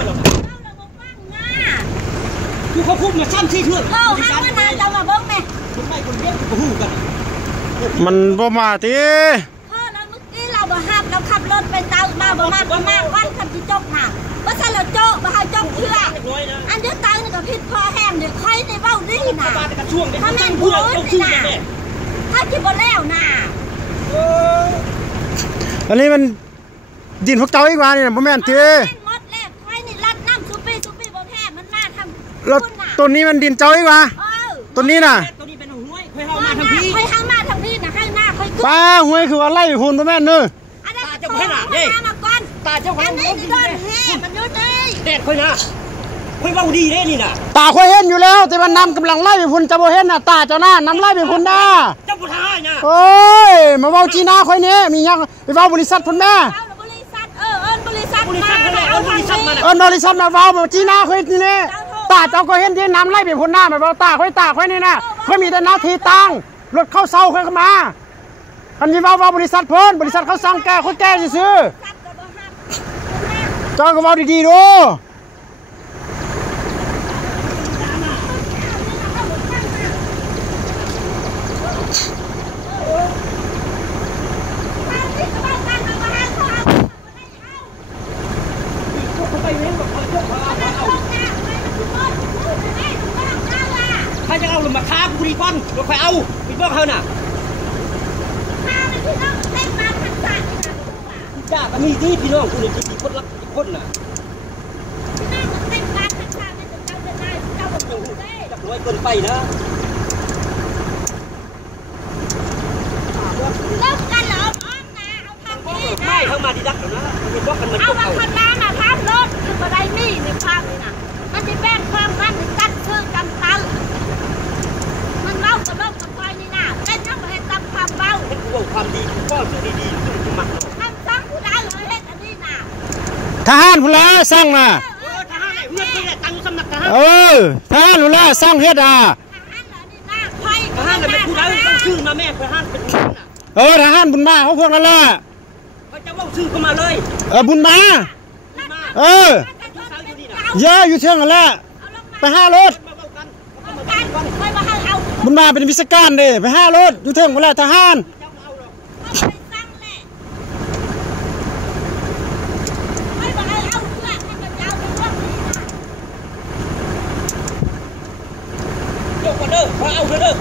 อหรอกคือเขาคุ้มมาซ้ำ4 เทื่อห้ามนานจะมาเบิ้งแม่คนไม่คนเลี้ยงก็หูกันมันบ่มาติพ่อเราเมื่อกี้เราบ่ห้ามเราขับรถไปเตามาบ่มาวันขับที่จกหางว่าใช่เราโจ๊กบ่ให้จกเทื่ออันเดียวตังนี่ก็ผิดพอแห้งเดี๋ยวค่อยในเบ้าดีน่ะถ้าแม่นพูดนี่น่ะถ้าคิดบ่แล้วน่ะอันนี้มันดินพวกเจ้าอีกว่านี่บ่แม่นติหมดแล้วค่อยนี่รัดน้ำซุปปี้บ่แพ้มันมาทำแล้วต้นนี้มันดินเจ้าอีกว่าต้นนี้น่ะต้นนี้เป็นห้วยค่อยเฮามาทางพี่ค่อยเฮามาทางพี่น่ะให้หน้าค่อยป้าห้วยคือว่าไล่พุ่นบ่แม่นเด้อตาเจ้าให้น่ะเด้ตาเจ้าของนี่โดนแห่มันอยู่นี่แดดค่อยนะค่อยเว้าดีเด้นี่น่ะตาค่อยเห็นอยู่แล้วแต่มันนำกำลังไล่ไปพุ่นจะบ่เห็นน่ะตาเจ้าหน้านำไล่ไปพุ่นน่ะเจ้าบ่ทายน่ะโอ้ยมาเว้าจีน่าค่อยนี่มีหยังไปเว้าบริษัทพุ่นแม่บริษัทบริษัทมาบริษัทมาเว้าจีน่าค่อยนี่แหละตาเจ้าก็เห็นที่นำไล่ไปพุ่นหน้ามาเว้าตาค่อยนี่น่ะค่อยมีแต่หน้าที่ตั้งรถเข้าเซาค่อยเข้ามาคันสิเว้าบริษัทเพิ่นบริษัทเขาสั่งแก้ค่อยแก้ซื่อเจ้าก็เว้าดีๆดูถ้าจะเอาลงมาค้าบุรีก้อนเราไปเอาไปบอกเขาน่ะจ้าก็มีที่พี่น้องคุณที่คนรักคนน่ะจับรวยเกินไปนะเลิกกันเหรออ้อมนะเอาทางนี้นะไม่เข้ามาดีดักนะเป็นบอกกันมันเอามาคนน้ำมาทับรถคือมาได้นี่ในภาพนี่นะมันจะแบ่งความมันจัดซื้อกันตันมันเล่ากับโลกกับไฟนี่นะเล่นน้ำมาให้ตับความเบาเป็นผู้ความดีก็ซื้อดีๆซื้อจะมักทำสร้างผู้ได้เลยเล่นอันนี้นะทหารพุ่นละสร้างน่ะทหารเพื่อนที่ตั้งสำนักทหารทหารพุ่นละสร้างเฮ็ดทหารเป็นผู้ใดต้องชื่อมาแม่ทหารเป็นคนน่ะทหารบุญมาเขาพวกนั้นล่ะเขาจะว่าชื่อเข้ามาเลยบุญมาเยอะอยู่เที่ยงกันแล้วไป5 รถบุญมาเป็นวิศการเด้ไป5 รถอยู่เที่ยงกันแล้วทหารเจ้าก็เด้อพอเอาเด้อ